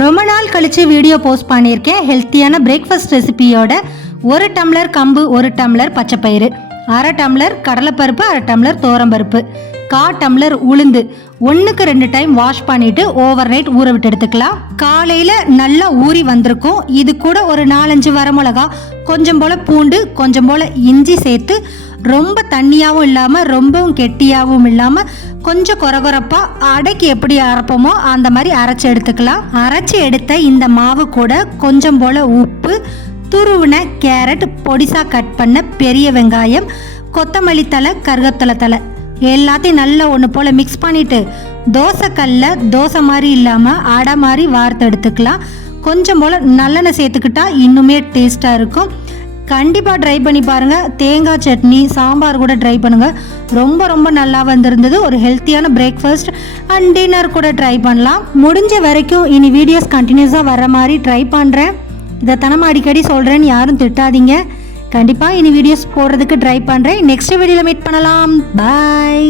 ரொம்ப நாள் கழிச்சு வீடியோ போஸ்ட் பண்ணியிருக்கேன். ஹெல்த்தியான பிரேக்ஃபாஸ்ட் ரெசிபியோட 1 டம்ளர் கம்பு, 1 டம்ளர் பச்சைப்பயிறு, 1/2 டம்ளர் கடலைப்பருப்பு, 1/2 டம்ளர் தோரம்பருப்பு, 1/4 டம்ளர் உளுந்து 1க்கு 2 டைம் வாஷ் பண்ணிட்டு ஓவர் நைட் ஊற விட்டு எடுத்துக்கலாம். காலையில நல்லா ஊறி வந்திருக்கும். இது கூட ஒரு 4-5 வரமிளகா, கொஞ்சம் போல பூண்டு, கொஞ்சம் போல இஞ்சி சேர்த்து ரொம்ப தண்ணியாகவும் இல்லாமல் ரொம்பவும் கெட்டியாகவும் இல்லாமல் கொஞ்சம் கொரகொரப்பா அடைக்கு எப்படி அரைப்போமோ அந்த மாதிரி அரைச்சி எடுத்துக்கலாம். அரைச்சி எடுத்த இந்த மாவு கூட கொஞ்சம் போல் உப்பு, துருவின கேரட், பொடிசாக கட் பண்ண பெரிய வெங்காயம், கொத்தமல்லி தலை, கருவேப்பிலை தலை எல்லாத்தையும் நல்லா ஒன்று போல் மிக்ஸ் பண்ணிவிட்டு தோசைக்கல்ல தோசை மாதிரி இல்லாமல் அடை மாதிரி வார்த்து எடுத்துக்கலாம். கொஞ்சம் போல் நல்லெண்ணெய் சேர்த்துக்கிட்டா இன்னுமே டேஸ்ட்டாக இருக்கும். கண்டிப்பாக ட்ரை பண்ணி பாருங்கள். தேங்காய் சட்னி, சாம்பார் கூட ட்ரை பண்ணுங்கள். ரொம்ப ரொம்ப நல்லா வந்திருந்தது. ஒரு ஹெல்த்தியான பிரேக்ஃபாஸ்ட் அண்ட் டின்னர் கூட ட்ரை பண்ணலாம். முடிஞ்ச வரைக்கும் இனி வீடியோஸ் கண்டினியூஸாக வர மாதிரி ட்ரை பண்ணுறேன். இதை தனமாக அடிக்கடி சொல்கிறேன்னு யாரும் திட்டாதீங்க. கண்டிப்பாக இனி வீடியோஸ் போடுறதுக்கு ட்ரை பண்ணுறேன். நெக்ஸ்ட் வீடியோவில் மீட் பண்ணலாம். பாய்.